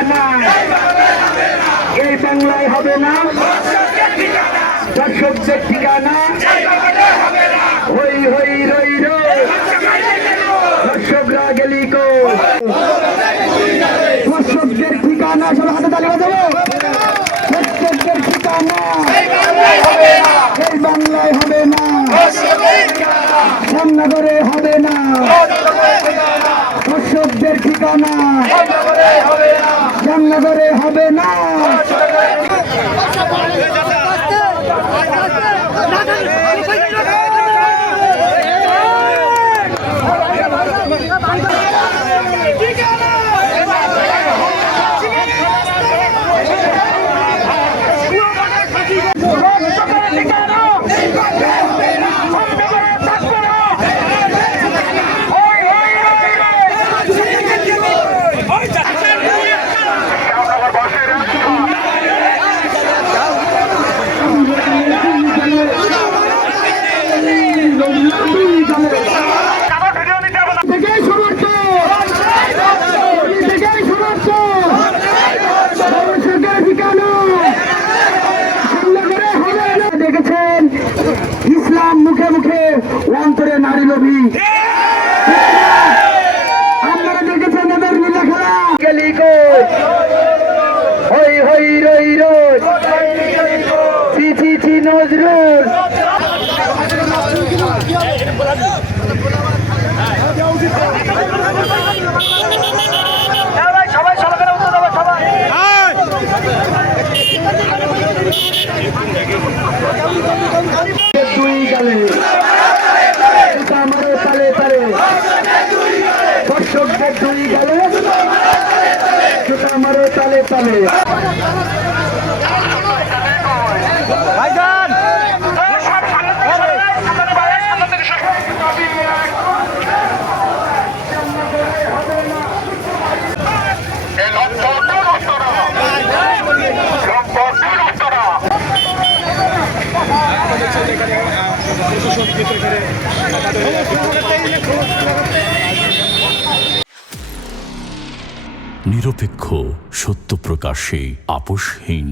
ঠিকানা এই বাংলায় হবে না, দর্শকদের ঠিকানা হই হই রই রই, দর্শকরা গেলি কো, দর্শকদের ঠিকানা সব হাতে তালি বাজাবো, দর্শকদের ঠিকানা এই বাংলায় হবে না, শ্যামনগরে হবে না, দর্শকদের ঠিকানা শ্যামনগরে হবে না। ইসলাম মুখে মুখে অন্তরে নারী লোভী, আপনারা দেখেছেন এদের মিলে খেলা গেলি কো, হই হই রই রই, চি চি চি নজরুল, সবাই সবাই উত্তর দেবো সবাই। দুই গালে আমারও তালে তালে, দর্শকদের দুই গালে আমারও তালে তালে। নিরপেক্ষ, সত্য প্রকাশে আপোষহীন।